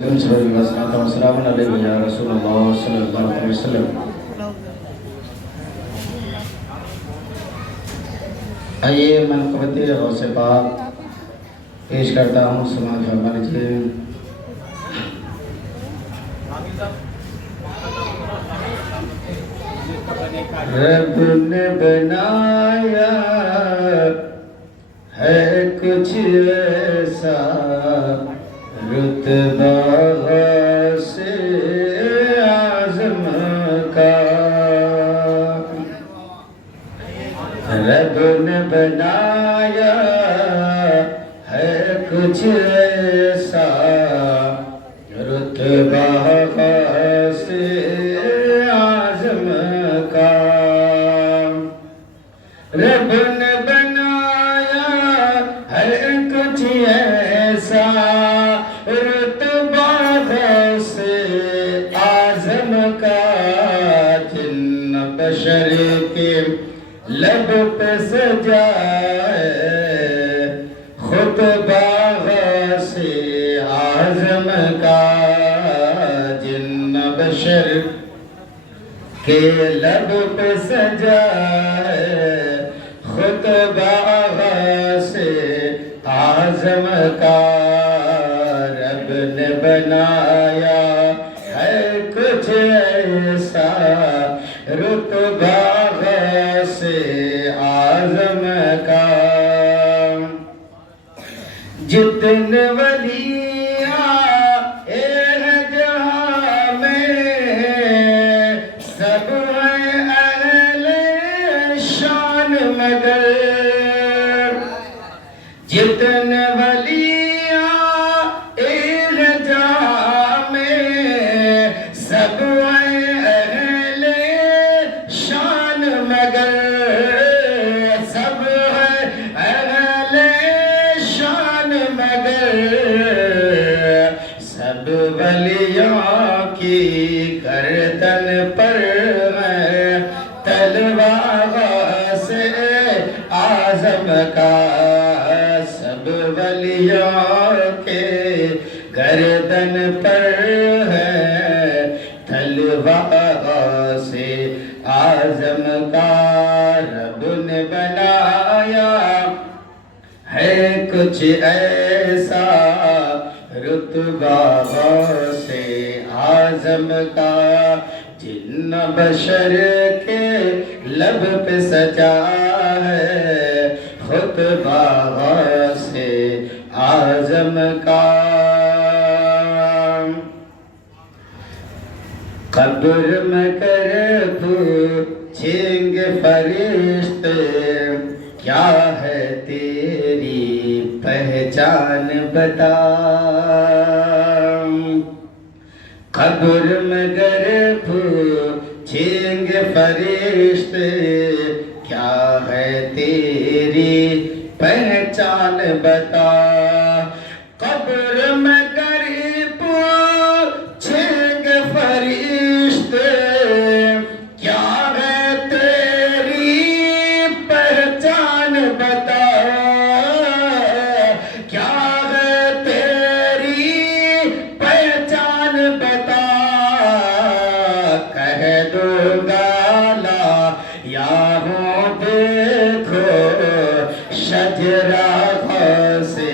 والسلام علیکم یا رسول اللہ صلی اللہ علیہ وسلم۔ آئیے منقبت غوث پاک پیش کرتا ہوں، سماعت فرما لیجیے۔ رب نے بنایا ہے کچھ ایسا، رتبہ سے اعظم کا۔ رب نے بنایا ہے کچھ ایسا، رتبہ سے اعظم کا۔ رب نے بنایا ہے کچھ ایسا، رتبہ سے اعظم کا، جن بشر کے لب پہ سجائے خطبہ سے اعظم کا، جن بشر کے لب پہ سجائے خطبہ سے اعظم کا۔ رب نے بنایا ہے کچھ ایسا، رتبہ سے اعظم کا۔ جتنے ولیاں جہاں میں، سب ہیں اہل شان مگر۔ جتنے ولیاں جہاں میں، سب ہیں اہل شان مگر۔ سب ہیں اہل شان مگر، سب ولیوں کی گردن پر ہے تلوار سے اعظم کا۔ سب ولیوں کے گردن پر ہے تلوار سے اعظم کا۔ رب نے بنایا ہے کچھ ایسا، رتبہ سے اعظم کا، جن بشر کے لب پہ سجا ہے خطبہ سے اعظم کا۔ قبر میں کر پوچھیں گے فرشتے، کیا ہے تیری پہچان بتا۔ قبر میں گر پوچھیں گے فرشتے، کیا ہے تیری پہچان بتا۔ قبر میں گر پوچھیں گے فرشتے، کیا ہے تیری پہچان بتا۔ کیا ہے تیری پہچان بتا، کہہ دوں گا لا یا ہوں دیکھو شجرہ سے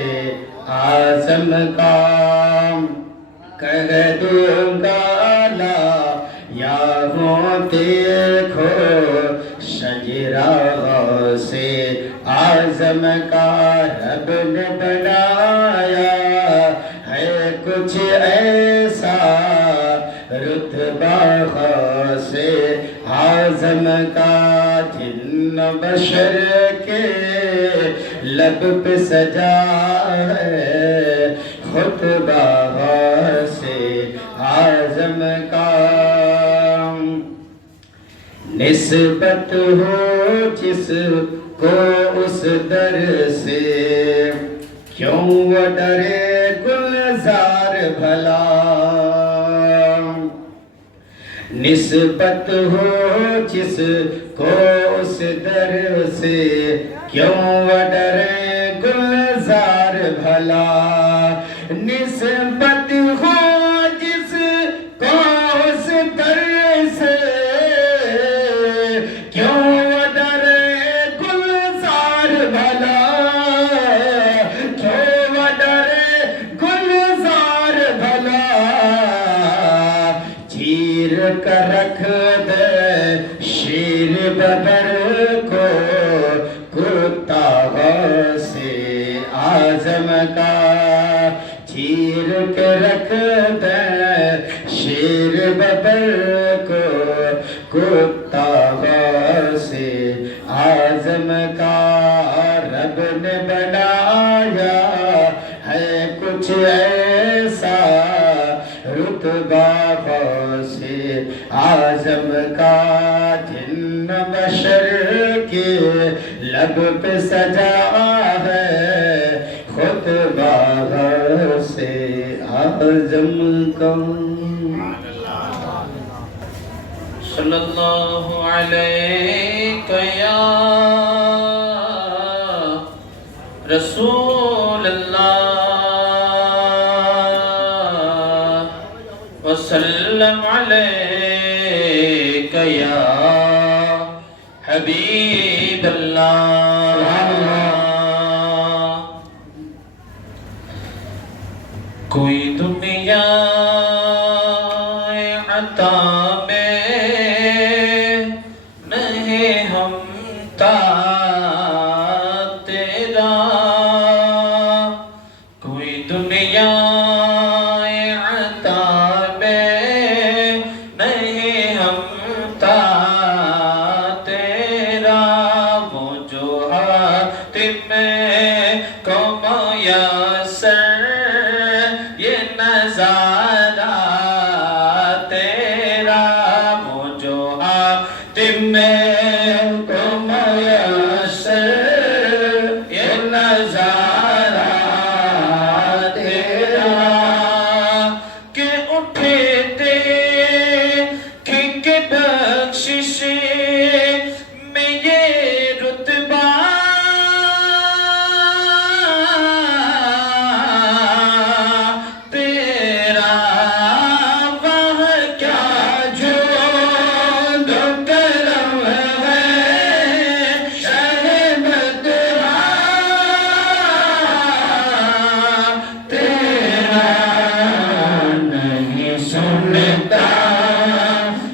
اعظم کا۔ کہہ دوں گا لا یا ہوں دیکھو شجرہ سے اعظم کا۔ رب نے بنایا ہے کچھ ایسا، رتبہ سے اعظم کا، جن بشر کے لب پہ سجا ہے خطبہ سے اعظم کا۔ نسبت ہو جس کو اس در سے، کیوں وہ ڈرے گلزار بھلا۔ نسبت ہو جس کو اس در سے، کیوں وہ ڈرے گلزار بھلا۔ نسبت ہو کر رکھ دے شیر ببر کو کتا غوث اعظم کا چیر کے رکھ دے شیر ببر کو کتا غوث اعظم کا رب نے بنایا ہے کچھ ایسا رتبہ غوث اعظم کا جن بشر کے لب پہ سجا ہے خطبہ غوث اعظم کا صلی اللہ علیہ یا رسول اللہ وسلم علیک یا حبیب اللہ کوئی دنیا عطا میں نہیں ہمتا تیرا کوئی دنیا عطا میں نہیں ہمتا تیرا وہ جو حاتم کو میسر یہ نظارہ تیرا وہ جو حاتم کو میسر یہ نظارہ تیرا کہ اٹھتے کہ بخشش میں یہ رتبہ تیرا وہ کیا جود و کرم ہے شہ بدرا تیرا نہیں سنتا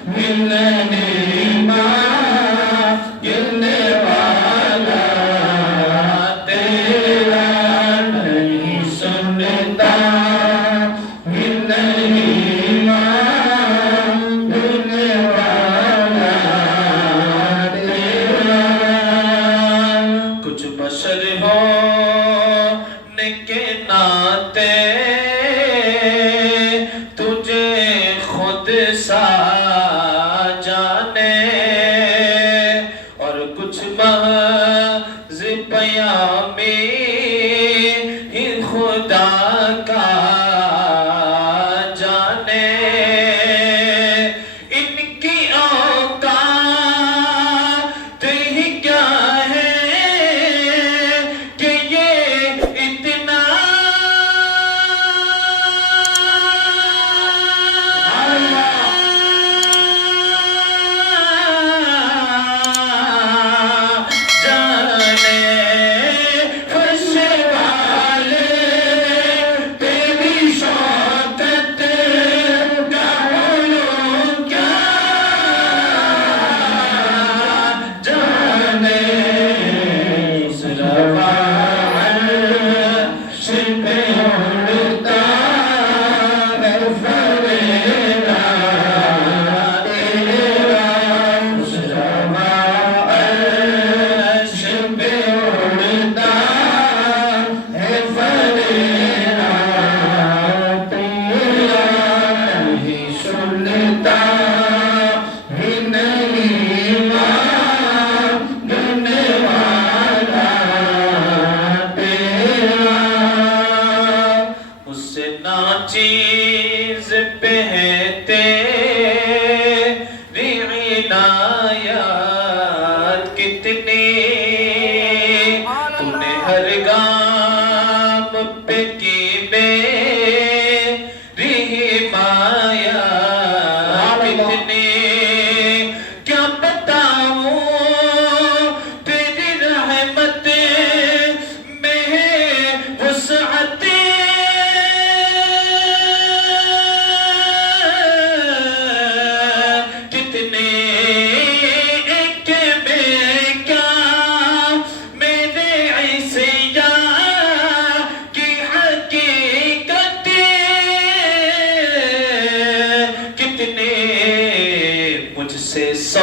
ملنے گرنے والا تیرا نہیں سنتا ملنے گرنے والا تیرا کچھ بشر ہونے کے ناطے تجھے خود سا جانے اور کچھ محض پیامی ہی خدا کا جانے ان کی اوقات ہی کیا ہے کہ یہ اتنا جانے فرش والے تیری شوکت کا علوم کیا جانے اس رواعش پہ اڑتا ہے فریدا تیرا اس رواعش پہ اڑتا ہے فریدا تیرا نہیں سنتا ہی نہیں ماننے والا تیرا اس سے ناچیز پہ ہے تیری عنایت کتنی تو نے ہر گام پہ کی میری حمایت کتنی کیا بتاؤں تیری رحمت میں وسعت 100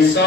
100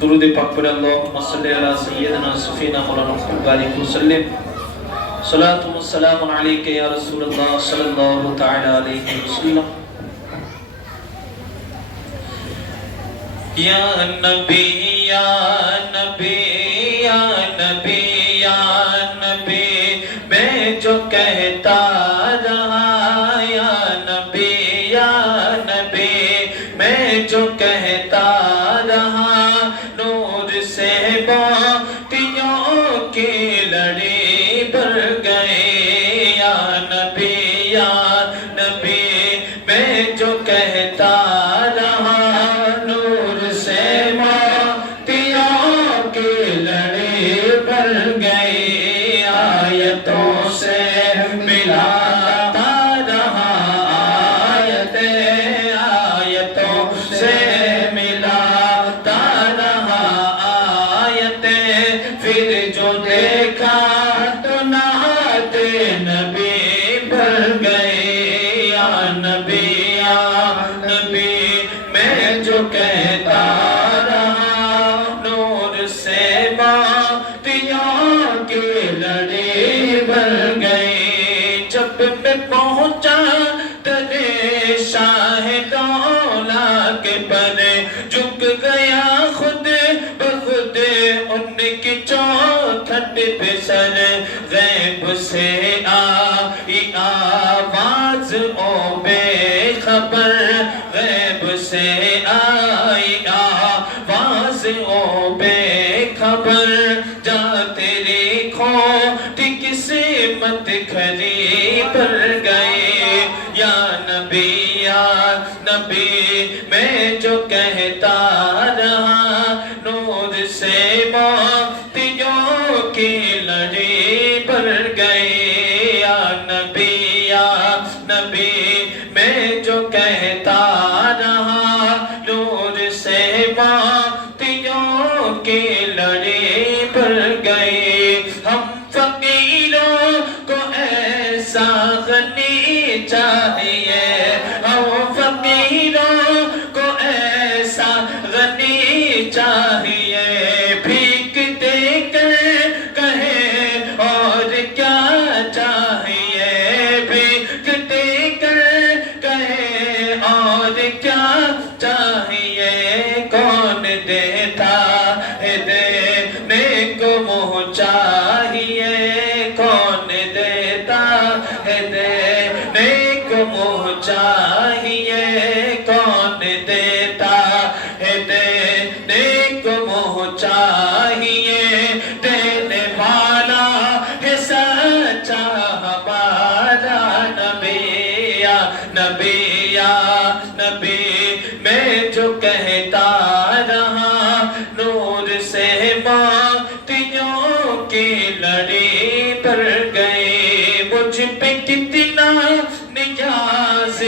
درود پاک پر اللہم صلی علی سیدنا سفینہ مولانا محمد علیہ وسلم صلاة و سلام علیکہ یا رسول اللہ صلی اللہ تعالی علیہ وسلم یا نبی یا نبی یا نبی یا نبی میں جو کہتا رہا یا نبی یا نبی میں جو کہتا رہا نور سے موتیوں کی لڑی بھر گئی یا نبی میں جو کہتا رہا نور سے موتیوں کی لڑی بھر گئی آیتوں سے ملاتا رہا آیتوں سے ملاتا رہا آیتیں پھر جو دیکھا تو نعت نبی بھر گئی یا نبی میں جو کہتا رہا نور سے موتیوں کی لڑی بھر گئی جب میں پہنچا تیرے شاہ دولا کے پر جھک گیا خود بخود ان کی چوکھٹ پہ سر غیب سے آئی آواز او بے خبر غیب سے آئی آواز او بے خبر جا تیری کھوٹی قسمت کھری بھر گئی یا نبی میں جو کہتا رہا نور سے موتیوں کی لڑی بھر گئی یا نبی میں جو کہتا رہا نور سے موتیوں کی لڑی بھر گئی ہم فقیروں کو ایسا غنی چاہیے ہم فقیروں کو ایسا غنی چاہیے بھیک دے کر کہے اور کیا چاہیے بھیک دے کر کہے اور کیا چاہیے کون دیتا ہے دینے کو منہ چاہیے کون دیتا ہے دینے کو منہ چاہیے کون دیتا ہے دینے کو منہ چاہیے دینے والا ہے سچا ہمارا نبی میں جو کہتا رہا نور سے موتیوں کی لڑی بھر گئی مجھ پہ کتنا نیاز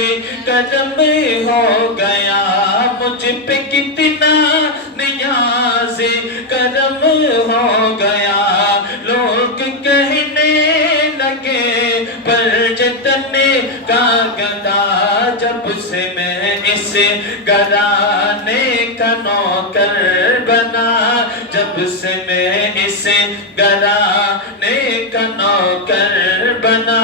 کرم ہو گیا مجھ پہ کتنا نیاز کرم ہو گیا لوگ کہنے لگے پر جتنے کا گدا جب سے میں اس گھرانے کا نوکر بنا جب سے میں اس گھرانے کا نوکر بنا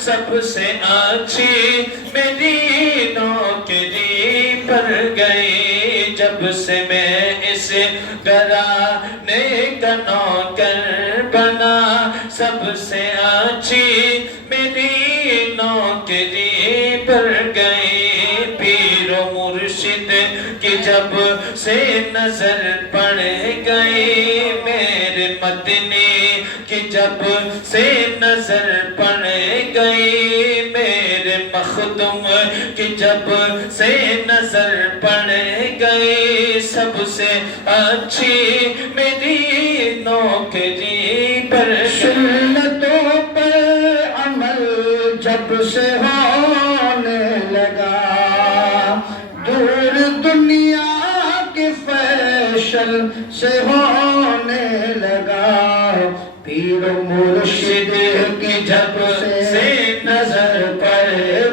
سب سے اچھی میری نوکری پر گئی جب سے میں اس گھرانے کا نوکر بنا سب سے اچھی میری نوکری پر گئی پیر و مرشد کی جب سے نظر پڑ گئی میرے مدنی کی جب سے نظر پڑ گئی میرے مخدوم کی جب سے نظر پڑ گئی سب سے اچھی میری نوکری پر سنتوں پر عمل جب سے ہونے لگا دور دنیا کے فیشن سے ہونے لگا پیر و مرشد کی جب سے نظر پڑ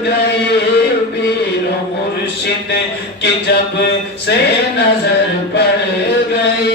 گئی پیر و مرشد کی جب سے نظر پڑ گئی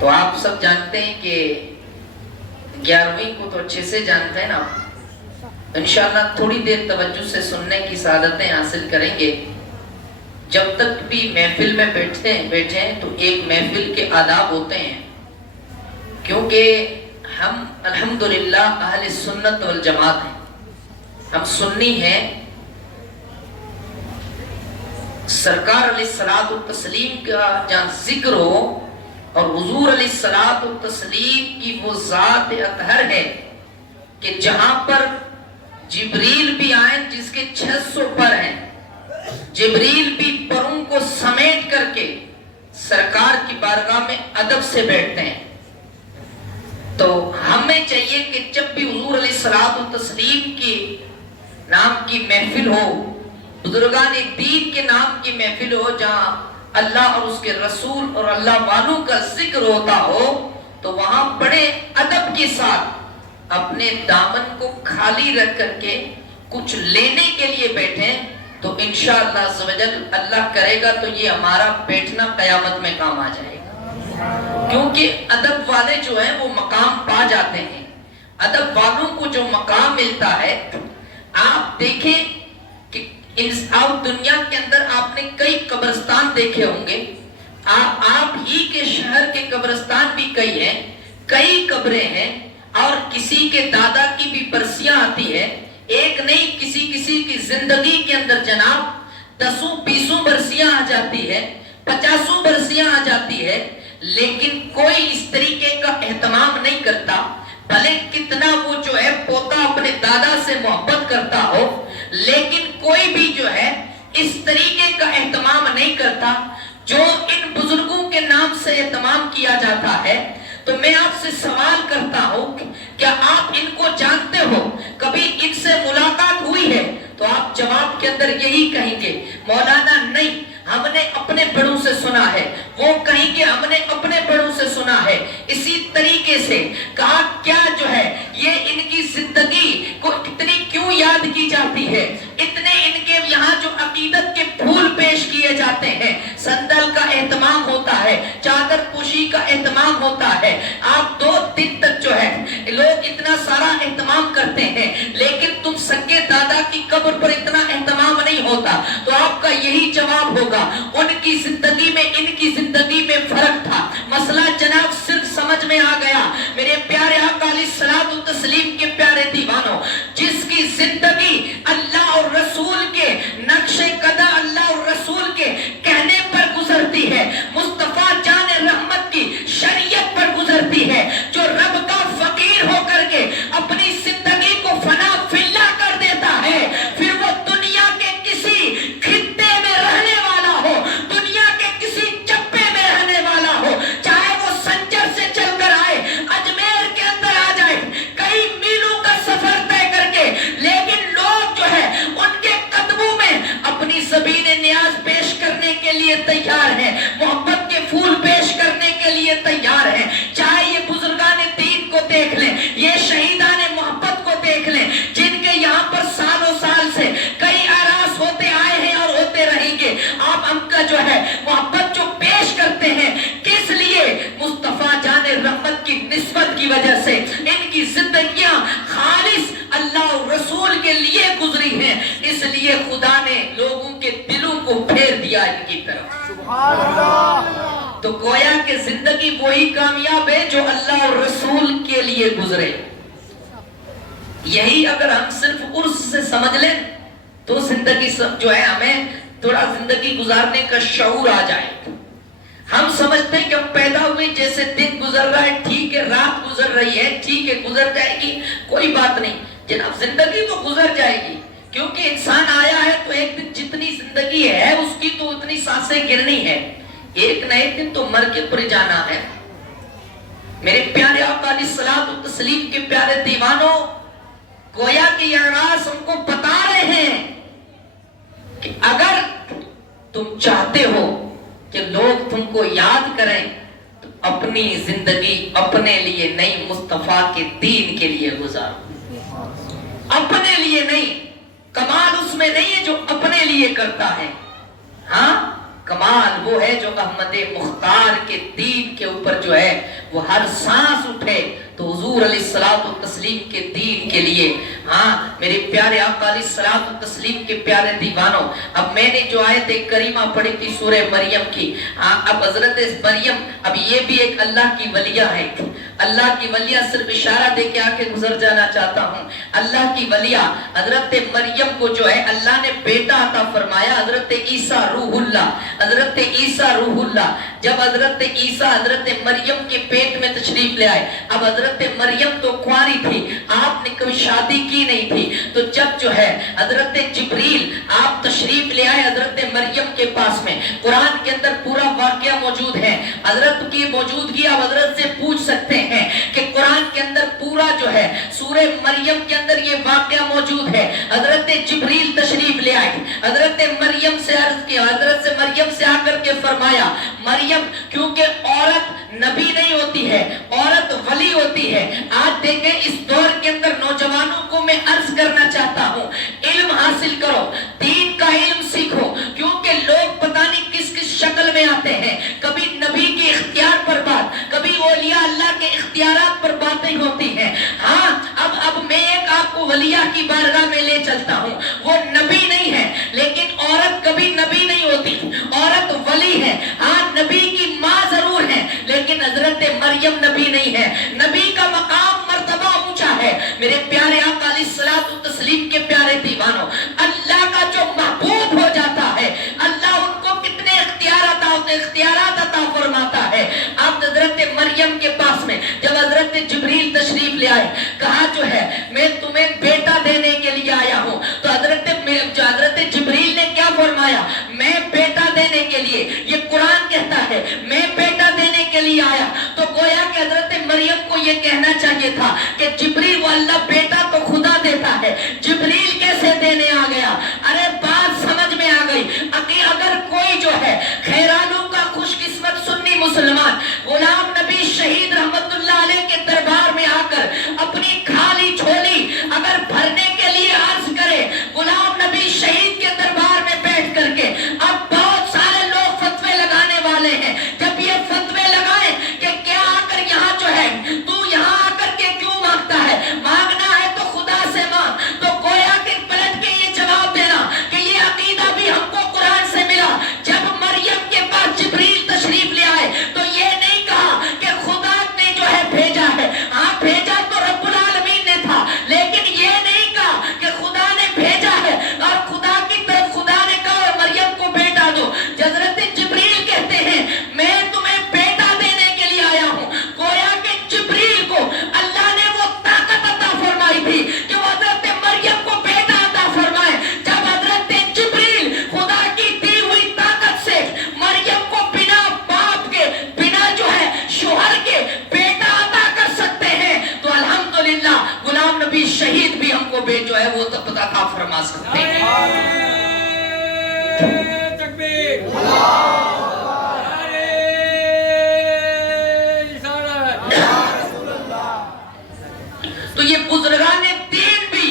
تو آپ سب جانتے ہیں کہ 11ویں کو تو اچھے سے جانتے ہیں نا. انشاءاللہ تھوڑی دیر توجہ سے سننے کی سعادتیں حاصل کریں گے. جب تک بھی محفل میں بیٹھے ہیں تو ایک محفل کے آداب ہوتے ہیں، کیونکہ ہم الحمدللہ اہل سنت والجماعت ہیں، ہم سنی ہیں. سرکار علیہ الصلوۃ والتسلیم کا جہاں ذکر ہو اور حضور علیہ الصلوۃ والتسلیم کی وہ ذات اطہر ہے کہ جہاں پر جبریل بھی آئیں جس کے 600 پر ہیں، جبریل بھی پروں کو سمیٹ کر کے سرکار کی بارگاہ میں ادب سے بیٹھتے ہیں. تو ہمیں چاہیے کہ جب بھی حضور علیہ الصلوۃ والتسلیم کی نام کی محفل ہو، بزرگان دین کے نام کی محفل ہو، جہاں اللہ اور اس کے رسول اور اللہ والوں کا ذکر ہوتا ہو، تو وہاں بڑے ادب کے ساتھ اپنے دامن کو خالی رکھ کر کے کچھ لینے کے لیے بیٹھیں. تو انشاءاللہ عز و جل اللہ کرے گا تو یہ ہمارا بیٹھنا قیامت میں کام آ جائے گا، کیونکہ ادب والے جو ہیں وہ مقام پا جاتے ہیں. ادب والوں کو جو مقام ملتا ہے، آپ دیکھیں کہ آپ دنیا کے اندر آپ نے کئی قبرستان دیکھے ہوں گے، آپ ہی کے شہر کے قبرستان بھی کئی ہیں، کئی قبریں ہیں، اور کسی کے دادا کی بھی برسیاں آتی ہے. ایک نہیں، کسی کی زندگی کے اندر جناب 10-20 برسیاں آ جاتی ہے، 50 برسیاں آ جاتی ہے، لیکن کوئی اس طریقے کا اہتمام نہیں کرتا. بھلے کتنا وہ جو ہے پوتا اپنے دادا سے محبت کرتا ہو، لیکن کوئی بھی جو ہے اس طریقے کا اہتمام نہیں کرتا جو ان بزرگوں کے نام سے اہتمام کیا جاتا ہے. تو میں آپ سے سوال کرتا ہوں، کیا آپ ان کو جانتے ہو؟ کبھی ان سے ملاقات ہوئی ہے؟ تو آپ جواب کے اندر یہی کہیں گے مولانا نہیں، ہم نے اپنے بڑوں سے سنا ہے. وہ کہیں گے ہم نے اپنے بڑوں سے سنا ہے. اسی طریقے سے کہا کیا جو ہے یہ ان کی زندگی کو اتنی کیوں یاد کی جاتی ہے؟ اتنے ان کے یہاں جو عقیدت کے پھول پیش کیے جاتے ہیں، صندل کا اہتمام ہوتا ہے، چادر پوشی کا اہتمام ہوتا ہے. آپ 2 دن تک جو ہے لوگ اتنا سارا اہتمام کرتے ہیں، لیکن تم سکے دادا کی قبر پر اتنا اہتمام نہیں ہوتا. تو آپ کا یہی جواب ہوگا ان کی زندگی میں ان کی زندگی میں فرق تھا. مسئلہ جناب صرف سمجھ میں آ گیا. میرے پیارے آقا علیہ الصلوۃ والتسلیم کے پیارے دیوانوں، جس کی زندگی اللہ اور رسول کے نقش قدم، اللہ اور رسول کے کہنے پر گزرتی ہے، مصطفیٰ جان رحمت کی شریعت پر گزرتی ہے، جو رب کا فقیر ہو کر کے اپنی زندگی کو فنا فلا کر دیتا ہے، پھر وہ دنیا کے کسی خطے میں رہنے والا ہو، دنیا کے کسی چپے میں رہنے والا ہو، چاہے وہ سنجر سے چل کر آئے، اجمیر کے اندر آ جائے، کئی میلوں کا سفر طے کر کے، لیکن لوگ جو ہے ان کے قدموں میں اپنی زبین نیاز پیش کرنے کے لیے تیار ہیں، محبت کے پھول پیش کرنے کے لیے تیار ہیں. چاہے یہ بزرگان دین کو دیکھ لیں، یہ شہیدان محبت کو دیکھ لیں، جن کے یہاں پر سالوں سال سے کئی اعراض ہوتے آئے ہیں اور ہوتے رہیں گے. آپ ہم کا جو ہے محبت جو پیش کرتے ہیں، کس لیے؟ مصطفیٰ جان رحمت کی نسبت کی وجہ سے. ان کی زندگیاں خالص اللہ اور رسول کے لیے گزری ہیں، اس لیے خدا نے لوگوں کے دلوں کو پھیر دیا ان کی طرف. سبحان اللہ. تو گویا کہ زندگی وہی کامیاب ہے جو اللہ اور رسول کے لیے گزرے. یہی اگر ہم صرف عرص سے سمجھ لیں تو زندگی سب جو ہے ہمیں تھوڑا زندگی گزارنے کا شعور آ جائے. ہم سمجھتے ہیں کہ ہم پیدا ہوئے، جیسے دن گزر رہا ہے ٹھیک ہے، رات گزر رہی ہے ٹھیک ہے، گزر جائے گی، کوئی بات نہیں. جناب زندگی تو گزر جائے گی، کیونکہ انسان آیا ہے تو ایک دن جتنی زندگی ہے اس کی تو اتنی سانسیں گرنی ہے، ایک نہ ایک دن تو مر کے پر جانا ہے. میرے پیارے آقا علیہ الصلوۃ والتسلیم کے پیارے دیوانوں، گویا کہ یہ راز ہم کو بتا رہے ہیں کہ اگر تم چاہتے ہو کہ لوگ تم کو یاد کریں تو اپنی زندگی اپنے لیے نہیں، مصطفیٰ کے دین کے لیے گزارو. اپنے لیے نہیں، کمال اس میں نہیں ہے جو اپنے لیے کرتا ہے. ہاں کمال وہ ہے جو احمد مختار کے دین کے اوپر جو ہے وہ ہر سانس اٹھے تو حضور علیہ الصلوۃ والتسلیم کے دین کے لیے. ہاں میرے پیارے آقا علیہ الصلوۃ والتسلیم کے پیارے دیوانوں، اب میں نے جو آیت کریمہ پڑھی تھی سورہ مریم کی، اب حضرت مریم اب یہ بھی ایک اللہ کی ولیہ ہے. اللہ کی ولیہ صرف اشارہ دے کے آکے گزر جانا چاہتا ہوں. اللہ کی ولیہ حضرت مریم کو جو ہے اللہ نے بیٹا عطا فرمایا، حضرت عیسیٰ روح اللہ. حضرت عیسیٰ روح اللہ جب حضرت عیسیٰ حضرت مریم کے پیٹ میں تشریف لے آئے، اب حضرت مریم تو کنواری تھی، آپ نے کبھی شادی کی نہیں تھی، تو جب جو ہے حضرت جبریل آپ تشریف لے آئے حضرت مریم کے پاس میں، قرآن کے اندر پورا واقعہ موجود ہے. حضرت کی موجودگی آپ حضرت سے پوچھ سکتے ہیں کہ قرآن کے اندر پورا جو ہے سورہ مریم کے اندر یہ واقعہ موجود ہے. حضرت جبریل تشریف لے آئے، حضرت مریم سے عرض کیا، حضرت سے مریم سے آ کر کے فرمایا مریم، کیونکہ عورت نبی نہیں ہوتی ہے، عورت ولی ہوتی ہے. آج دیکھیں اس دور کے اندر نوجوانوں کو میں عرض کرنا چاہتا ہوں، علم حاصل کرو، دین کا علم سیکھو، کیونکہ لوگ پتہ نہیں کس کس شکل میں آتے ہیں. کبھی نبی کے اختیار پر بات، کبھی اولیاء اللہ کے اختیارات پر باتیں ہوتی ہیں. ہاں اب میں ایک آپ کو ولیہ کی بارگاہ میں لے چلتا ہوں، وہ نبی نہیں ہے لیکن عورت کبھی نبی نہیں ہوتی، عورت ولی ہے. ہاں نبی کی ماں ضرور ہے لیکن حضرت مریم نبی نہیں ہے. نبی کا مقام مرتبہ اونچا ہے. میرے پیارے آقا علیہ الصلوۃ والتسلیم کے پیارے دیوانوں، اللہ کا جو محبوب ہو جاتا ہے اللہ ان کو کتنے اختیارات عطا فرماتا ہے. اب حضرت مریم کے پاس میں جب حضرت جبریل تشریف لے آئے، کہا جو ہے میں تمہیں بیٹا دینے کے لیے آیا ہوں، تو حضرت جبریل نے کیا فرمایا، میں بیٹا دینے کے لیے، یہ قرآن کہتا ہے میں بیٹا دینے کے لیے آیا. تو گویا کہ حضرت مریم کو یہ کہنا چاہیے تھا کہ جبریل وہ اللہ بیٹا تو خدا دیتا ہے، جبریل کیسے دینے آ گیا. ارے بات سمجھ میں آ گئی. اگر کوئی جو ہے خیرانوں کا خوش قسمت سنی مسلمان غلام نبی شہید رحمت اللہ علیہ کے دربار میں آ کر اپنی کھالی جھولی اگر بھرنے کے لیے عرض کرے، غلام نبی شہید کے دربار میں بیٹھ کر کے، اب بہت سارے لوگ فتوے لگانے والے ہیں، جب یہ فتوے لگائیں کہ کیا آ کر یہاں جو ہے تو یہاں آ کر کے کیوں مانگتا ہے، مانگنا ہے تو خدا سے مانگ. تو گویا کہ پلٹ کے یہ جواب دینا کہ یہ عقیدہ بھی ہم کو قرآن سے ملا. جب مریم کے پاس جبریل تشریف لے آئے تو یہ نہیں کہا کہ خدا نے جو ہے بھیجا ہے، ہاں بھیجا تو رب العالمین نے تھا، لیکن یہ نہیں کہا کہ خدا نے بھیجا ہے اور خدا کی طرف خدا نے کہا اور مریم کو بیٹا دو. حضرت جبریل کہتے ہیں میں تمہیں بیٹا دینے کے لیے آیا ہوں. گویا کہ جبریل کو اللہ نے وہ طاقت عطا فرمائی تھی کہ وہ حضرت مریم کو بیٹا عطا فرمائے. جب حضرت جبریل خدا کی دی ہوئی طاقت سے مریم کو بنا باپ کے، بنا جو ہے شوہر کے بیٹا عطا کر سکتے ہیں، تو الحمدللہ غلام نبی شہید بھی ہم کو جو ہے وہ عطا فرما سکتے ہیں. تو یہ بزرگان دین بھی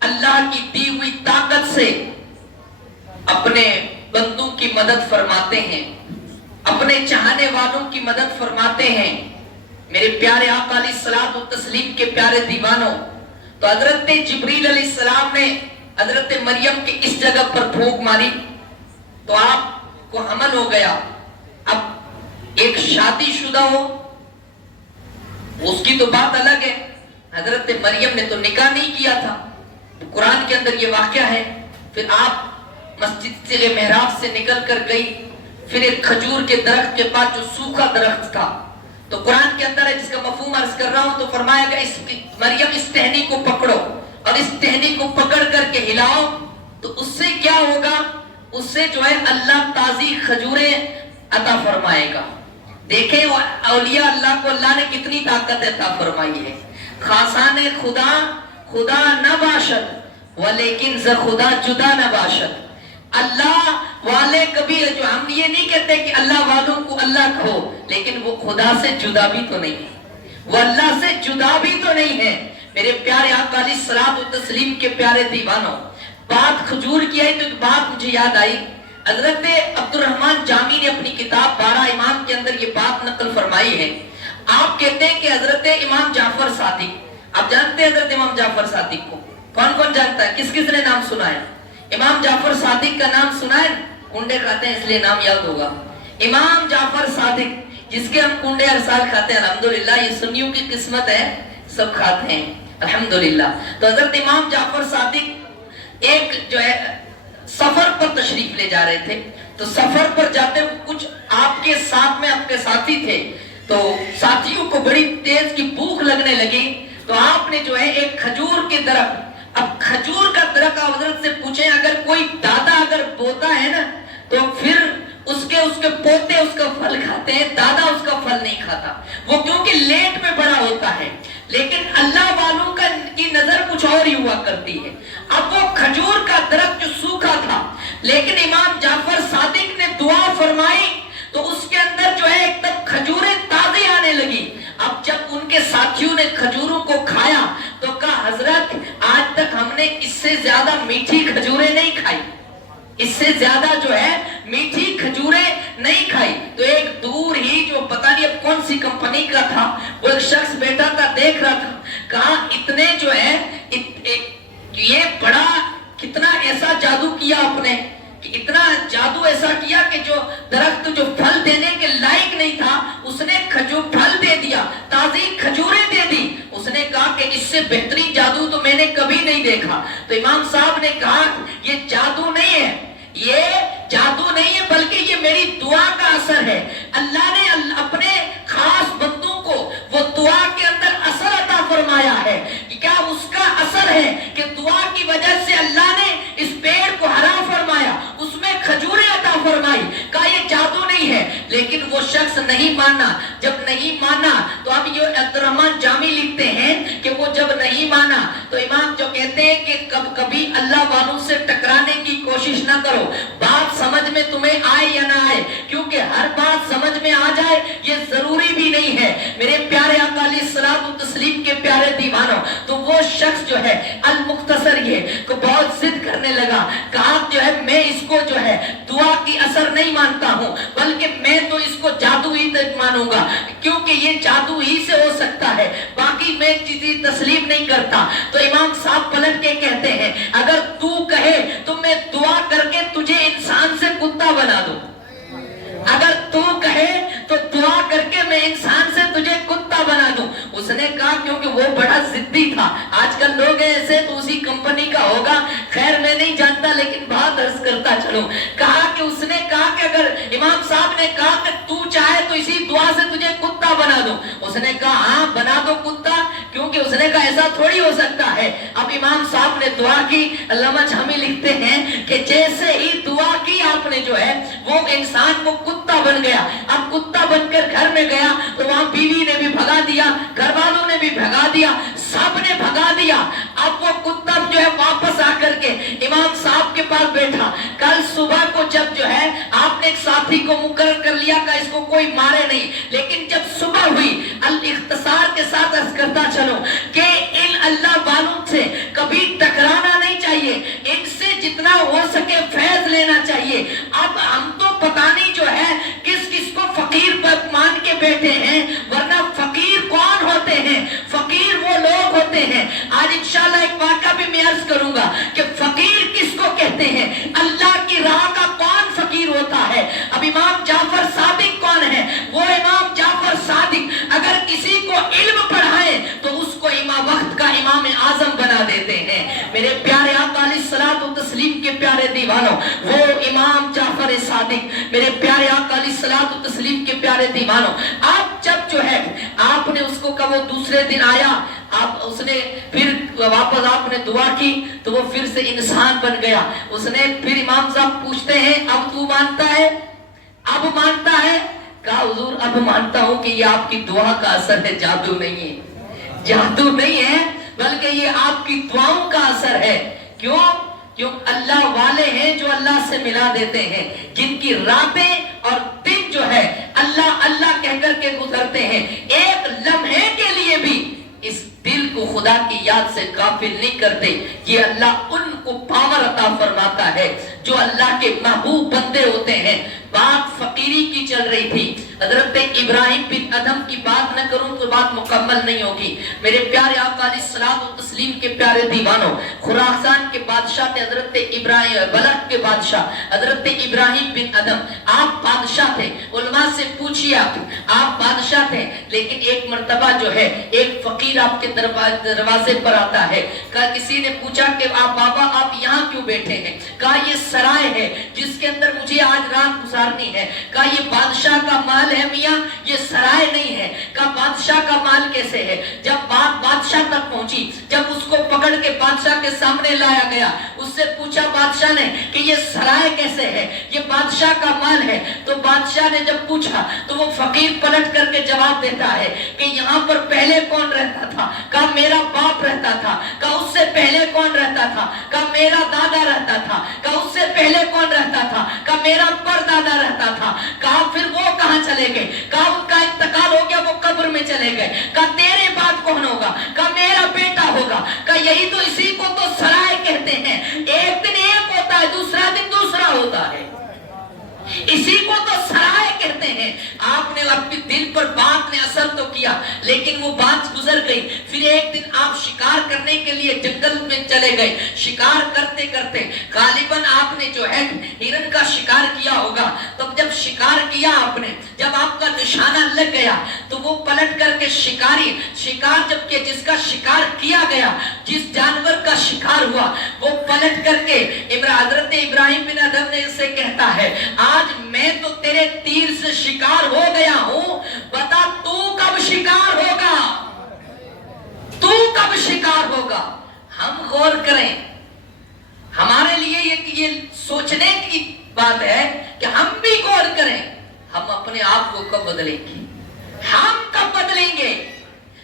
اللہ کی دی ہوئی طاقت سے اپنے بندوں کی مدد فرماتے ہیں، اپنے چاہنے والوں کی مدد فرماتے ہیں. میرے پیارے آقا علیہ الصلوۃ والتسلیم کے پیارے دیوانوں، تو حضرت جبریل علیہ السلام نے حضرت مریم کی اس جگہ پر پھونک ماری تو آپ کو حمل ہو گیا. اب ایک شادی شدہ ہو اس کی تو بات الگ ہے، حضرت مریم نے تو نکاح نہیں کیا تھا. قرآن کے اندر یہ واقعہ ہے. پھر آپ مسجد سے محراب سے نکل کر گئی، پھر ایک کھجور کے درخت کے پاس جو سوکھا درخت تھا، تو قرآن کے اندر ہے جس کا مفہوم عرض کر رہا ہوں، تو فرمایا کہ مریم اس ٹہنی کو پکڑو اور اس ٹہنی کو پکڑ کر کے ہلاؤ، تو اس سے کیا ہوگا، اس سے جو ہے اللہ تازی کھجوریں عطا فرمائے گا. دیکھیں اولیاء اللہ کو اللہ نے کتنی طاقت عطا فرمائی ہے. خاصان خدا خدا نہ باشد ولیکن ز خدا جدا نہ باشد. اللہ والے کبھی جو ہم یہ نہیں کہتے کہ اللہ والوں کو اللہ کہو، لیکن وہ خدا سے جدا بھی تو نہیں ہے، وہ اللہ سے جدا بھی تو نہیں ہے. میرے پیارے آقا علیہ الصلوۃ والتسلیم کے پیارے دیوانوں، بات کھجور کی آئی تو ایک بات مجھے یاد آئی. حضرت عبد الرحمن جامی نے اپنی کتاب 12 امام کے اندر یہ بات نقل فرمائی ہے. آپ کہتے ہیں کہ حضرت امام جعفر صادق، آپ جانتے ہیں حضرت امام جعفر صادق کو؟ کون کون جانتا ہے؟ کس کس نے نام سنا ہے؟ امام جعفر صادق کا نام سنا ہے؟ کنڈے کھاتے ہیں اس لیے نام یاد ہوگا. امام جعفر صادق جس کے ہم کنڈے ہر سال کھاتے ہیں الحمدللہ، یہ سنیوں کی قسمت ہے، سب کھاتے ہیں الحمدللہ. تو حضرت امام جعفر صادق ایک جو ہے سفر پر تشریف لے جا رہے تھے. تو سفر پر جاتے کچھ آپ کے ساتھ میں آپ کے ساتھی تھے، تو ساتھیوں کو بڑی تیز کی بھوک لگنے لگی. تو آپ نے جو ہے ایک کھجور کے درخت، اب کھجور کا درخت حضرت سے پوچھیں اگر کوئی دادا اگر بوتا ہے نا تو پھر اس کے پوتے اس کا پھل کھاتے ہیں، دادا اس کا پھل نہیں کھاتا، وہ کیونکہ لیٹ میں بڑا ہوتا ہے. لیکن اللہ والوں کی نظر کچھ اور ہی ہوا کرتی ہے. اب وہ کھجور کا درخت جو سوکھا تھا، لیکن امام جعفر صادق نے دعا فرمائی تو اس کے اندر جو ہے ایک دم کھجوریں تازی آنے لگی. اب جب ان کے ساتھیوں نے کھجوروں کو کھایا تو کہا حضرت آج تک ہم نے اس سے زیادہ میٹھی کھجوریں نہیں کھائی، اس سے زیادہ جو ہے میٹھی کھجوریں نہیں کھائی. تو ایک دور ہی جو پتہ نہیں اب کون سی کمپنی کا تھا، وہ ایک شخص بیٹھا تھا دیکھ رہا تھا، کہا اتنے جو ہے یہ بڑا کتنا ایسا جادو کیا آپ نے، اتنا جادو ایسا کیا کہ جو درخت جو پھل دینے کے لائق نہیں تھا اس نے کھجور پھل دے دیا، تازی کھجوریں دے دی. اس نے کہا کہ اس سے بہترین جادو تو میں نے کبھی نہیں دیکھا. تو امام صاحب نے کہا یہ جادو نہیں ہے، یہ جادو نہیں ہے بلکہ یہ میری دعا کا اثر ہے. اللہ نے اپنے خاص بندوں کو وہ دعا کے اندر اثر عطا فرمایا ہے. کیا اس کا اثر ہے کہ دعا کی وجہ سے اللہ نے اس پیڑ کو ہرا فرمایا، اس میں کھجوریں عطا فرمائی. کہا یہ جادو نہیں ہے. لیکن وہ شخص نہیں مانا. جب نہیں مانا تو اب یہ عبد الرحمن جامی لکھتے ہیں کہ وہ جب نہیں مانا تو امام جو کہتے ہیں کہ کبھی اللہ والوں سے ٹکرانے کی کوشش نہ کرو. بات سمجھ میں تمہیں آئے یا نہ آئے، کیونکہ ہر بات سمجھ میں آ جائے یہ ضروری بھی نہیں ہے. میرے پیارے آقا علیہ الصلوۃ والتسلیم کے پیارے دیوانوں، تو وہ شخص جو ہے المختصر یہ کو بہت ضد کرنے لگا. کہا جو ہے میں اس کو جو ہے دعا کی اثر نہیں مانتا ہوں بلکہ میں تو اس کو جادو ہی مانوں گا، کیونکہ یہ جادو ہی سے ہو سکتا ہے، باقی میں چیزیں تسلیم نہیں کرتا. تو امام صاحب پلٹ کے کہتے ہیں اگر تو کہے تو میں دعا کر کے تجھے انسان سے کتا بنا دوں. اگر تو کہے تو دعا کر کے میں انسان سے تجھے کتا بنا دوں. اس نے کہا کیونکہ وہ بڑا ضدی تھا. آج کل لوگ ایسے تو اسی کمپنی کا ہوگا، خیر میں نہیں جانتا لیکن بات عرض کرتا چلوں. کہا کہ اس نے کہا کہ اگر امام صاحب نے کہا کہ تو چاہے تو اسی دعا سے تجھے کتا بنا دوں. اس نے کہا ہاں بنا دو کتا، کیونکہ اس نے کہا ایسا تھوڑی ہو سکتا ہے. اب امام صاحب نے دعا کی. علامہ جامی لکھتے ہیں کہ جیسے ہی دعا کی آپ نے جو ہے وہ انسان کو کتا بن گیا. اب کتا بن کر گھر میں گیا تو وہاں بیوی نے بھی بھگا دیا، گھر والوں نے بھی بھگا دیا، سب نے بھگا دیا. اب وہ کتا جو ہے واپس آ کر کے امام صاحب کے پاس بیٹھا. کل صبح کو جب جو ہے آپ نے ایک ساتھی کو مقرر کر لیا کہ اس کو کوئی مارے نہیں، لیکن جب صبح ہوئی الاختصار کے ساتھ عرض کرتا چلو کہ ان اللہ والوں سے کبھی ٹکرانا نہیں چاہیے، ان سے جتنا ہو سکے فیض لینا چاہیے. اب ہم تو پتہ نہیں جو ہے کس کس کو فقیر مان کے بیٹھے ہیں، ورنہ فقیر کون ہوتے ہیں؟ فقیر وہ لوگ ہوتے ہیں. آج انشاءاللہ ایک واقعہ بھی میں عرض کروں گا کہ فقیر کس کو کہتے ہیں، اللہ کی راہ کا کون فقیر ہوتا ہے. اب امام جعفر صادق کون ہے؟ وہ امام جعفر صادق اگر کسی کو علم پڑھائے تو اس کو امام وقت کا امام اعظم بنا دیتے ہیں. میرے پیارے آقا علیہ الصلوۃ والتسلیم کے پیارے دیوانوں، وہ امام جعفر صادق، میرے پیارے آقا علیہ الصلوۃ والتسلیم کے پیارے دیوانوں، آپ جب جو ہے آپ نے اس کو کہا وہ دوسرے دن آیا، اس نے پھر واپس آپ نے دعا کی تو وہ پھر سے انسان بن گیا. اس نے پھر امام صاحب پوچھتے ہیں اب تو مانتا ہے؟ اب مانتا ہے؟ کہا حضور اب مانتا ہوں کہ یہ آپ کی دعا کا اثر ہے، جادو نہیں ہے. جادو نہیں ہے بلکہ یہ آپ کی دعاؤں کا اثر ہے. کیوں؟ کیوں اللہ والے ہیں جو اللہ سے ملا دیتے ہیں، جن کی راتیں اور دن جو ہے اللہ اللہ کہہ کر کے گزرتے ہیں، ایک لمحے کے لیے بھی اس دل کو خدا کی یاد سے غافل نہیں کرتے. یہ اللہ ان کو پاور عطا فرماتا ہے جو اللہ کے محبوب بندے ہوتے ہیں. بات فقیری کی چل رہی تھی. حضرت ابراہیم بن ادھم کی بات نہ کروں تو بات مکمل نہیں ہوگی. میرے پیارے آقا علیہ الصلوۃ والتسلیم کے پیارے دیوانوں، خراسان کے بادشاہ تھے حضرت ابراہیم، بلخ کے بادشاہ حضرت ابراہیم بن ادھم. آپ بادشاہ تھے. علماء سے پوچھیے، آپ بادشاہ تھے، لیکن ایک مرتبہ جو ہے ایک فقیر آپ کے دروازے پر آتا ہے. کہا کسی نے پوچھا کہ آپ بابا آپ یہاں کیوں بیٹھے ہیں؟ کہا یہ سرائے ہے جس کے اندر مجھے آج رات گزارنی ہے. کہا یہ بادشاہ کا مال ہے میاں، یہ سرائے نہیں ہے. کہا بادشاہ کا مال کیسے ہے؟ جب بات بادشاہ تک پہنچی، جب اس کو پکڑ کے بادشاہ کے سامنے لایا گیا، اس سے پوچھا بادشاہ نے کہ یہ سرائے کیسے ہے، یہ بادشاہ کا مال ہے. تو بادشاہ نے جب پوچھا تو وہ فقیر پلٹ کر کے جواب دیتا ہے کہ یہاں پر پہلے کون رہتا تھا؟ کہا میرا باپ رہتا تھا. کہا اس سے پہلے کون رہتا تھا؟ کہا میرا دادا رہتا تھا. کہا اس سے پہلے کون رہتا تھا؟ کہا میرا پردادا رہتا تھا. کہا پھر وہ کہاں چلے گئے؟ کہا ان کا انتقال ہو گیا، وہ قبر میں چلے گئے. کہا تیرے بعد کون ہوگا؟ کہا میرا بیٹا ہوگا. کہا یہی تو، اسی کو تو سرائے کہتے ہیں. ایک دن ایک ہوتا ہے، دوسرا دن دوسرا ہوتا ہے. اسی کو تو سرائے کہتے ہیں. آپ نے اپنے دل پر بات نے اثر تو کیا، لیکن وہ بات گزر گئی. پھر ایک دن آپ شکار کرنے کے لیے جنگل میں چلے گئے. شکار کرتے کرتے غالباً آپ نے جو ہے ہرن کا شکار کیا ہوگا. تب جب شکار کیا آپ نے، جب آپ کا نشانہ لگ گیا تو وہ پلٹ کر کے شکار جب کہ جس کا شکار کیا گیا، جس جانور کا شکار ہوا، وہ پلٹ کر کے حضرت ابراہیم بن ادھم نے اسے کہتا ہے آج میں تو تیرے تیر سے شکار ہو گیا ہوں، بتا تو کب شکار ہوگا؟ تو کب شکار ہوگا؟ ہم غور کریں. ہمارے لیے یہ سوچنے کی بات ہے کہ ہم بھی غور کریں. ہم اپنے آپ کو کب بدلیں گے؟ ہم کب بدلیں گے؟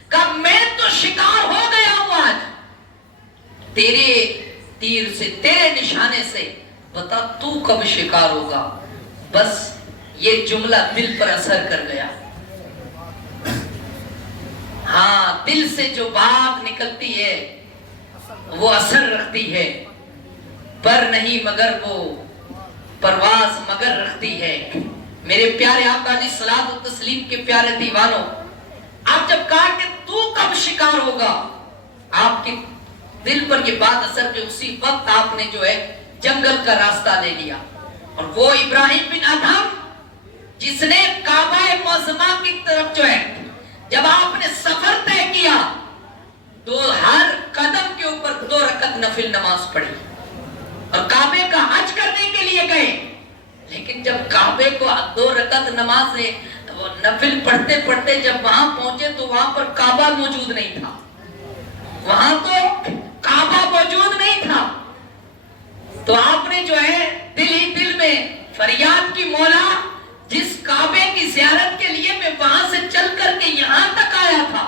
کب میں تو شکار ہو گیا ہوں آج تیرے تیر سے، تیرے نشانے سے، بتا تو کب شکار ہوگا؟ بس یہ جملہ دل پر اثر کر گیا. ہاں، دل سے جو بات نکلتی ہے وہ اثر رکھتی ہے، پر نہیں مگر وہ پرواز مگر رکھتی ہے. میرے پیارے آقا علیہ الصلوۃ والتسلیم کے پیارے دیوانوں، آپ جب کہا کہ تو کب شکار ہوگا، آپ کے دل پر یہ بات اثر کی. اسی وقت آپ نے جو ہے جنگل کا راستہ لے لیا. اور وہ ابراہیم بن ادھم جس نے کعبہ معظمہ کی طرف جو ہے جب آپ نے سفر طے کیا تو ہر قدم کے اوپر 2 رکعت نفل نماز پڑھی اور کعبے کا حج کرنے کے لیے گئے. لیکن جب کعبے کو 2 رکعت نماز نفل پڑھتے پڑھتے جب وہاں پہنچے تو وہاں پر کعبہ موجود نہیں تھا. وہاں تو کعبہ موجود نہیں تھا. تو آپ نے جو ہے دل ہی دل میں فریاد کی، مولا جس کعبے کی زیارت کے لیے میں وہاں سے چل کر کے یہاں تک آیا تھا،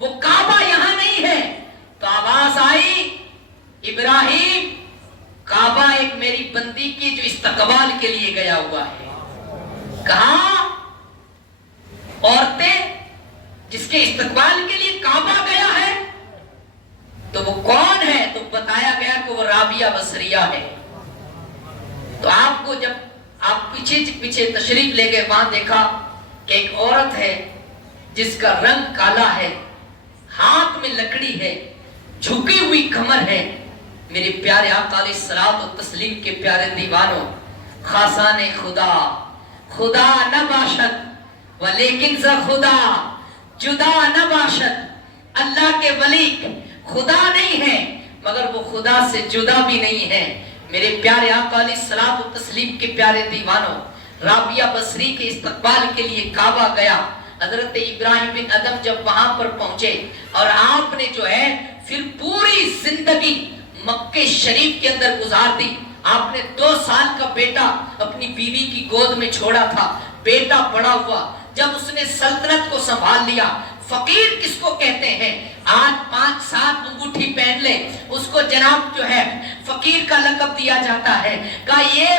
وہ کعبہ یہاں نہیں ہے. تو آواز آئی، ابراہیم کعبہ ایک میری بندی کی جو استقبال کے لیے گیا ہوا ہے. کہاں؟ عورتیں جس کے استقبال کے لیے کعبہ گیا ہے. تو وہ کون ہے؟ تو بتایا گیا کہ وہ رابعہ بصریہ ہے. تو آپ کو جب آپ پیچھے تشریف لے گئے، وہاں دیکھا کہ ایک عورت ہے جس کا رنگ کالا ہے، ہاتھ میں لکڑی ہے، جھکی ہوئی کمر ہے. میرے پیارے آقا علیہ الصلوۃ والتسلیم کے پیارے دیوانوں، خاصان خدا خدا نہ باشد ولیکن ز خدا جدا نہ باشد. اللہ کے ولی خدا نہیں ہے مگر وہ خدا سے جدا بھی نہیں ہے. میرے پیارے آقا علیہ الصلوۃ والتسلیم کے پیارے دیوانوں، رابعہ بصری کے استقبال کے لیے کعبہ گیا. حضرت ابراہیم بن ادھم جب وہاں پر پہنچے اور آپ نے جو ہے پھر پوری زندگی مکہ شریف کے اندر گزار دی. آپ نے 2 سال کا بیٹا اپنی بیوی کی گود میں چھوڑا تھا. بیٹا بڑا ہوا، جب اس نے سلطنت کو سنبھال لیا. فقیر کس کو کہتے ہیں؟ آج 5-7 انگوٹھی پہن لے اس کو جناب جو ہے فقیر کا لقب دیا جاتا ہے. کہا یہ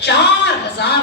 4000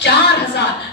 4000।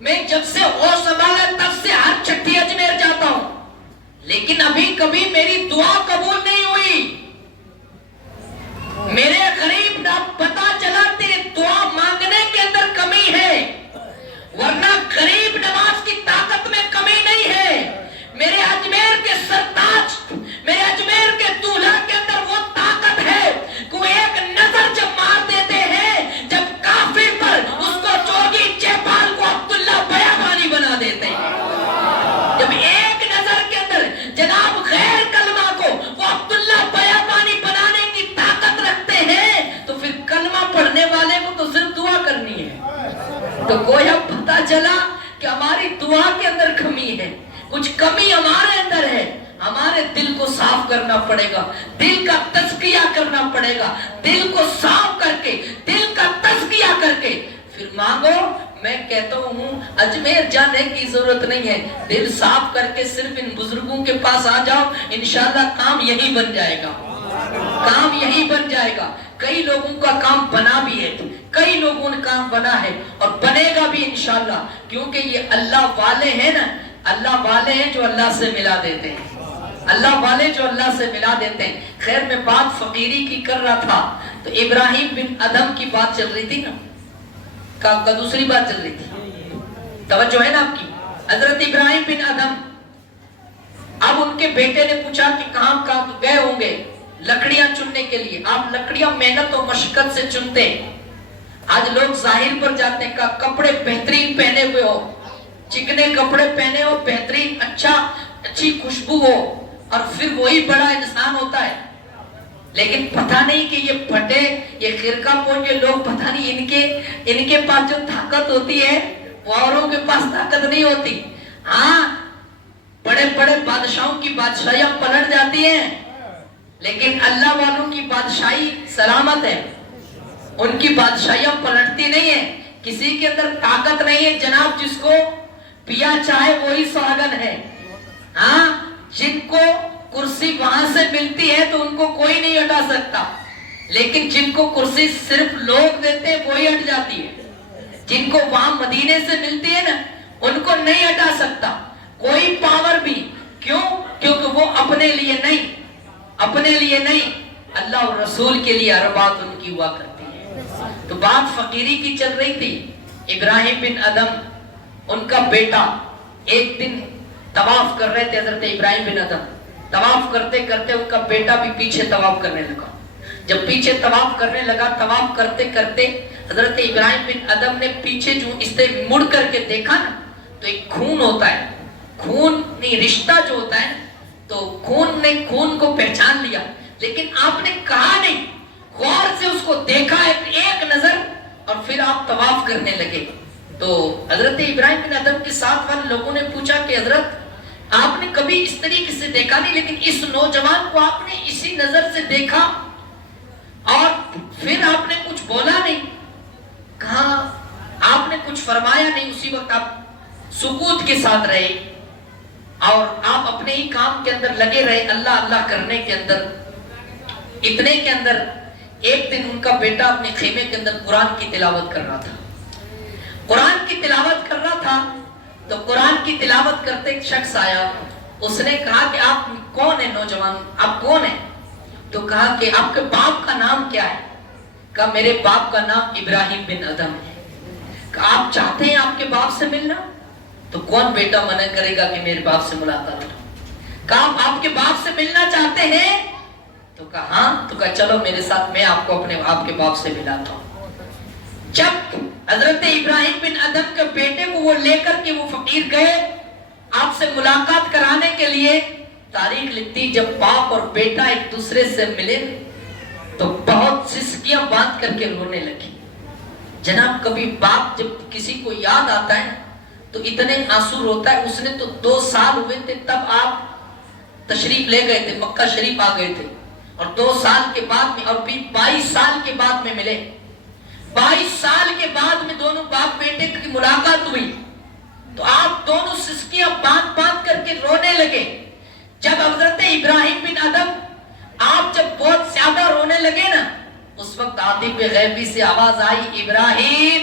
میں جب سے ہوش سنبھالا تب سے ہر چھٹی اجمیر جاتا ہوں، لیکن ابھی کبھی میری دعا قبول نہیں ہوئی۔ میرے غریب نہ پتا چلا تیرے دعا مانگنے کے اندر کمی ہے، ورنہ غریب نواز کی طاقت میں کمی نہیں ہے۔ میرے اجمیر کے سرتاج، میرے اجمیر کے دولہا کے اندر وہ طاقت ہے کہ وہ ایک نظر جب مار دیتے ہیں، جب کافر پر اس کو چوگی چیپال کو عبداللہ بیابانی بنا دیتے ہیں۔ جب ایک نظر کے اندر جناب غیر کلمہ کو وہ عبداللہ بیابانی بنانے کی طاقت رکھتے ہیں، تو پھر کلمہ پڑھنے والے کو تو صرف دعا کرنی ہے۔ تو گویا پتہ چلا کہ ہماری دعا کے اندر کمی ہے، کچھ کمی ہمارے اندر ہے۔ ہمارے دل کو صاف کرنا پڑے گا، دل کا تزکیہ کرنا پڑے گا، دل کو صاف کر کے، دل کا تزکیہ کر کے پھر مانگو۔ میں کہتا ہوں اجمیر جانے کی ضرورت نہیں ہے، دل صاف کر کے صرف ان بزرگوں کے پاس آ جاؤ، انشاءاللہ کام یہی بن جائے گا، کام یہی بن جائے گا۔ کئی لوگوں کا کام بنا بھی ہے، کئی لوگوں نے کام بنا ہے اور بنے گا بھی انشاءاللہ، کیونکہ یہ اللہ والے ہیں نا، اللہ والے ہیں جو اللہ سے ملا دیتے ہیں، اللہ والے جو اللہ سے ملا دیتے ہیں۔ خیر میں بات فقیری کی کر رہا تھا تو ابراہیم بن ادم کی بات چل رہی تھی نا، کا دوسری بات چل رہی تھی، توجہ ہے نا آپ کی؟ حضرت ابراہیم بن ادم، اب ان کے بیٹے نے پوچھا کہ کہاں گئے ہوں گے لکڑیاں چننے کے لیے۔ آپ لکڑیاں محنت و مشقت سے چنتے ہیں، آج لوگ ظاہر پر جاتے ہیں، کپڑے بہترین پہنے ہوئے ہو، چکنے کپڑے پہنے ہو، بہترین اچھی خوشبو ہو، اور پھر وہی بڑا انسان ہوتا ہے۔ لیکن پتہ نہیں کہ یہ پھٹے، یہ خرقہ پوش یہ لوگ، پتہ نہیں ان کے پاس جو طاقت ہوتی ہے وہ اوروں کے پاس طاقت نہیں ہوتی۔ ہاں بڑے بڑے بادشاہوں کی بادشاہیاں پلٹ جاتی ہیں، لیکن اللہ والوں کی بادشاہی سلامت ہے، ان کی بادشاہیاں پلٹتی نہیں ہیں۔ کسی کے اندر طاقت نہیں ہے جناب، جس کو پیا چاہے وہی سہاگن ہے۔ ہاں جن کو کرسی وہاں سے ملتی ہے تو ان کو کوئی نہیں ہٹا سکتا، لیکن جن کو کرسی صرف لوگ دیتے ہیں وہی ہٹ جاتی ہے۔ جن کو وہاں مدینے سے ملتی ہے نا، ان کو نہیں ہٹا سکتا کوئی پاور بھی۔ کیوں؟ کیونکہ وہ اپنے لیے نہیں، اپنے لیے نہیں، اللہ اور رسول کے لیے ہر بات ان کی ہوا کرتی ہے۔ تو بات فقیری کی چل رہی تھی۔ ابراہیم بن ادم ان کا بیٹا ایک دن طواف کر رہے تھے، حضرت ابراہیم بن ادم طواف کرتے کرتے ان کا بیٹا بھی پیچھے طواف کرنے لگا۔ جب پیچھے طواف کرنے لگا، طواف کرتے کرتے حضرت ابراہیم بن ادم نے پیچھے جو اس طرح مڑ کر کے دیکھا نا، تو ایک خون ہوتا ہے، خون نہیں رشتہ جو ہوتا ہے، تو خون نے خون کو پہچان لیا، لیکن آپ نے کہا نہیں، غور سے اس کو دیکھا ایک نظر، اور پھر آپ طواف کرنے لگے۔ تو حضرت ابراہیم بن ادم کے ساتھ والے لوگوں نے پوچھا کہ حضرت آپ نے کبھی اس طریقے سے دیکھا نہیں، لیکن اس نوجوان کو آپ نے اسی نظر سے دیکھا اور پھر آپ نے کچھ بولا نہیں، کہا آپ نے کچھ فرمایا نہیں، اسی وقت آپ سکوت کے ساتھ رہے اور آپ اپنے ہی کام کے اندر لگے رہے، اللہ اللہ کرنے کے اندر۔ اتنے کے اندر ایک دن ان کا بیٹا اپنے خیمے کے اندر قرآن کی تلاوت کر رہا تھا، قرآن کی تلاوت کر رہا تھا، تو قرآن کی تلاوت کرتے ایک شخص آیا، اس نے کہا کہ آپ کون ہیں نوجوان، آپ کون ہیں؟ تو کہا کہ آپ کے باپ کا نام کیا ہے؟ کہا میرے باپ کا نام ابراہیم بن ادم ہے۔ کہا آپ چاہتے ہیں آپ کے باپ سے ملنا؟ تو کون بیٹا منع کرے گا کہ میرے باپ سے ملاقات ہو؟ کہا آپ کے باپ سے ملنا چاہتے ہیں؟ تو کہا ہاں۔ تو کہا چلو میرے ساتھ، میں آپ کو اپنے آپ کے باپ سے ملاتا ہوں۔ جب حضرت ابراہیم بن ادم کے بیٹے کو وہ لے کر کے وہ فقیر گئے آپ سے ملاقات کرانے کے لیے، تاریخ لکھتی جب باپ اور بیٹا ایک دوسرے سے ملے تو بہت سسکیاں باندھ کر کے رونے لگی۔ جناب کبھی باپ جب کسی کو یاد آتا ہے تو اتنے آنسو روتا ہے۔ اس نے تو 2 سال ہوئے تھے تب آپ تشریف لے گئے تھے، مکہ شریف آ گئے تھے، اور 2 سال کے بعد میں، اور پھر 22 سال کے بعد میں ملے۔ 22 سال کے بعد میں دونوں باپ بیٹے کی ملاقات ہوئی تو آپ دونوں سسکیاں باندھ کر کے رونے لگے۔ جب حضرت ابراہیم بن ادم آپ جب بہت زیادہ رونے لگے نا، اس وقت عاطف غیبی سے آواز آئی، ابراہیم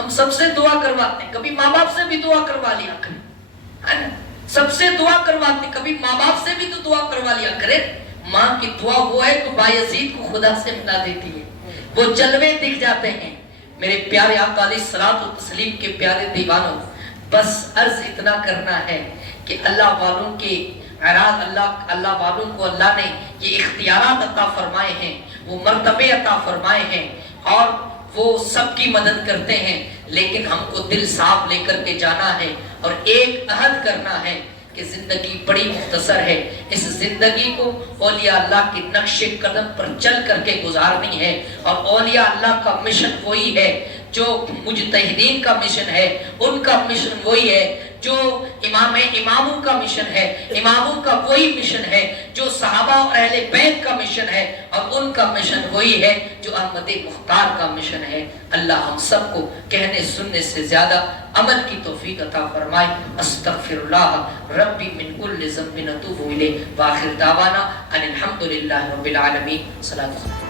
ہم سب سے دعا کرواتے ہیں, کبھی ماں باپ سے بھی دعا کروا لیا کریں, ہے نا, سب سے دعا کرواتے ہیں, کبھی ماں باپ سے بھی تو دعا کروا لیا کرے. ماں کی دعا وہ ہے تو بایزید کو خدا سے ملا دیتی ہے, وہ جلوے دکھ جاتے ہیں. میرے پیارے آقا علیہ الصلوۃ والتسلیم کے پیارے دیوانوں, بس عرض اتنا کرنا ہے کہ اللہ والوں کے اللہ والوں کو اللہ نے یہ اختیارات عطا فرمائے ہیں, وہ مرتبے عطا فرمائے ہیں, اور وہ سب کی مدد کرتے ہیں. لیکن ہم کو دل صاف لے کر کے جانا ہے اور ایک عہد کرنا ہے کہ زندگی بڑی مختصر ہے. اس زندگی کو اولیاء اللہ کے نقش قدم پر چل کر کے گزارنی ہے. اور اولیاء اللہ کا مشن وہی ہے جو مجتہدین کا مشن ہے, ان کا مشن وہی ہے جو اماموں کا مشن ہے, اماموں کا وہی مشن ہے جو صحابہ اور اہل بیت کا مشن ہے, اور ان کا مشن وہی ہے جو احمد مختار کا مشن ہے. اللہ ہم سب کو کہنے سننے سے زیادہ عمل کی توفیق عطا فرمائے. استغفر اللہ ربی من کل ذنب اتوب الیہ, وآخر دعوانا ان الحمد للہ رب العالمین. صلاۃ